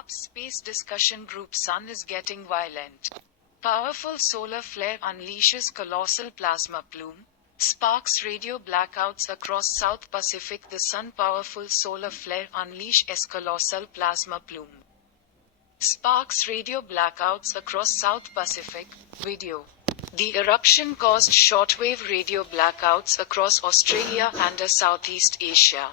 Up Space Discussion Group Sun is getting violent. Powerful solar flare unleashes colossal plasma plume. Sparks radio blackouts across South Pacific. The Sun powerful solar flare unleashes colossal plasma plume. Sparks radio blackouts across South Pacific. Video. The eruption caused shortwave radio blackouts across Australia and Southeast Asia.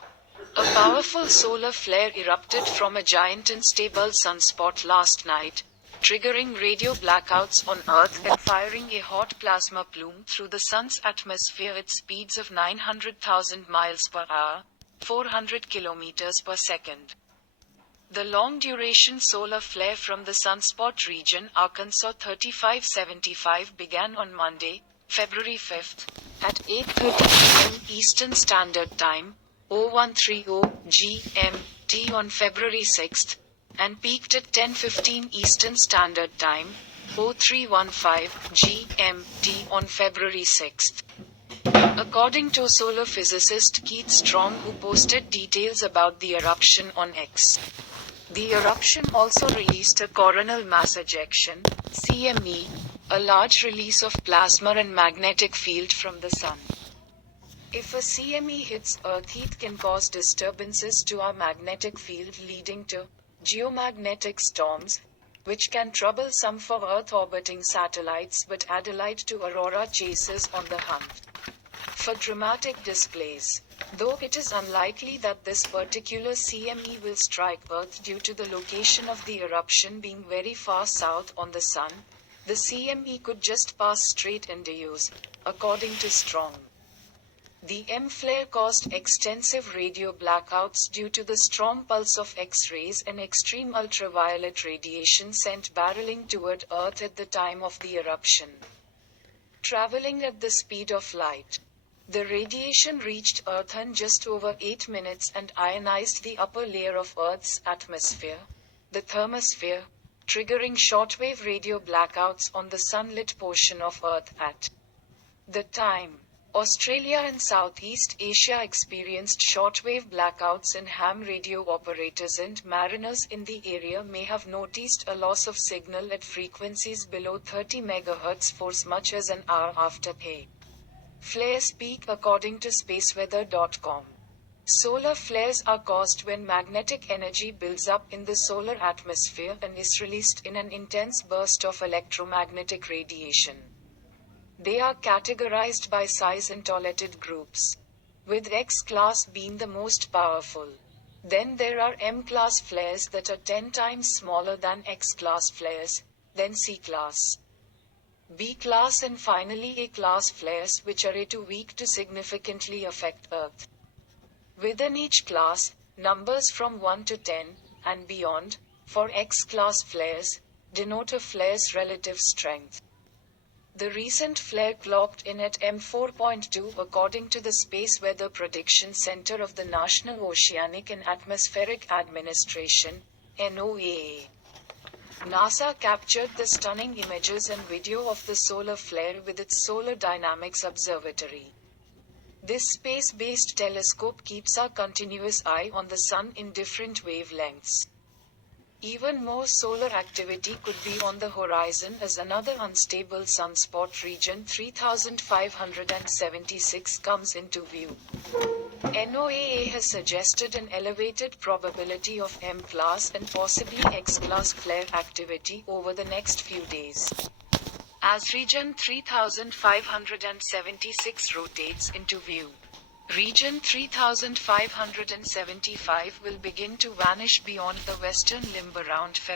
A powerful solar flare erupted from a giant unstable sunspot last night, triggering radio blackouts on Earth and firing a hot plasma plume through the Sun's atmosphere at speeds of 900,000 miles per hour, 400 kilometers per second. The long-duration solar flare from the sunspot region Arkansas 3575 began on Monday, February 5, at 8:30 p.m. Eastern Standard Time, 0130 GMT on February 6, and peaked at 10:15 Eastern Standard Time, 0315 GMT on February 6. According to solar physicist Keith Strong, who posted details about the eruption on X. The eruption also released a coronal mass ejection, CME, a large release of plasma and magnetic field from the Sun. If a CME hits Earth, it can cause disturbances to our magnetic field, leading to geomagnetic storms, which can trouble some for Earth orbiting satellites but add light to aurora chasers on the hunt for dramatic displays. Though it is unlikely that this particular CME will strike Earth due to the location of the eruption being very far south on the Sun, the CME could just pass straight into use, according to Strong. The M flare caused extensive radio blackouts due to the strong pulse of X-rays and extreme ultraviolet radiation sent barreling toward Earth at the time of the eruption. Traveling at the speed of light, the radiation reached Earth in just over 8 minutes and ionized the upper layer of Earth's atmosphere, the thermosphere, triggering shortwave radio blackouts on the sunlit portion of Earth at the time. Australia and Southeast Asia experienced shortwave blackouts, and ham radio operators and mariners in the area may have noticed a loss of signal at frequencies below 30 MHz for as much as an hour after a flares peak, according to spaceweather.com. Solar flares are caused when magnetic energy builds up in the solar atmosphere and is released in an intense burst of electromagnetic radiation. They are categorized by size in toleted groups, with X-class being the most powerful. Then there are M-class flares that are 10 times smaller than X-class flares, then C-class, B-class and finally A-class flares, which are too weak to significantly affect Earth. Within each class, numbers from 1 to 10, and beyond, for X-class flares, denote a flare's relative strength. The recent flare clocked in at M4.2 according to the Space Weather Prediction Center of the National Oceanic and Atmospheric Administration, NOAA. NASA captured the stunning images and video of the solar flare with its Solar Dynamics Observatory. This space-based telescope keeps our continuous eye on the Sun in different wavelengths. Even more solar activity could be on the horizon as another unstable sunspot, region 3576, comes into view. NOAA has suggested an elevated probability of M-class and possibly X-class flare activity over the next few days, as region 3576 rotates into view. Region 3575 will begin to vanish beyond the western limb around February.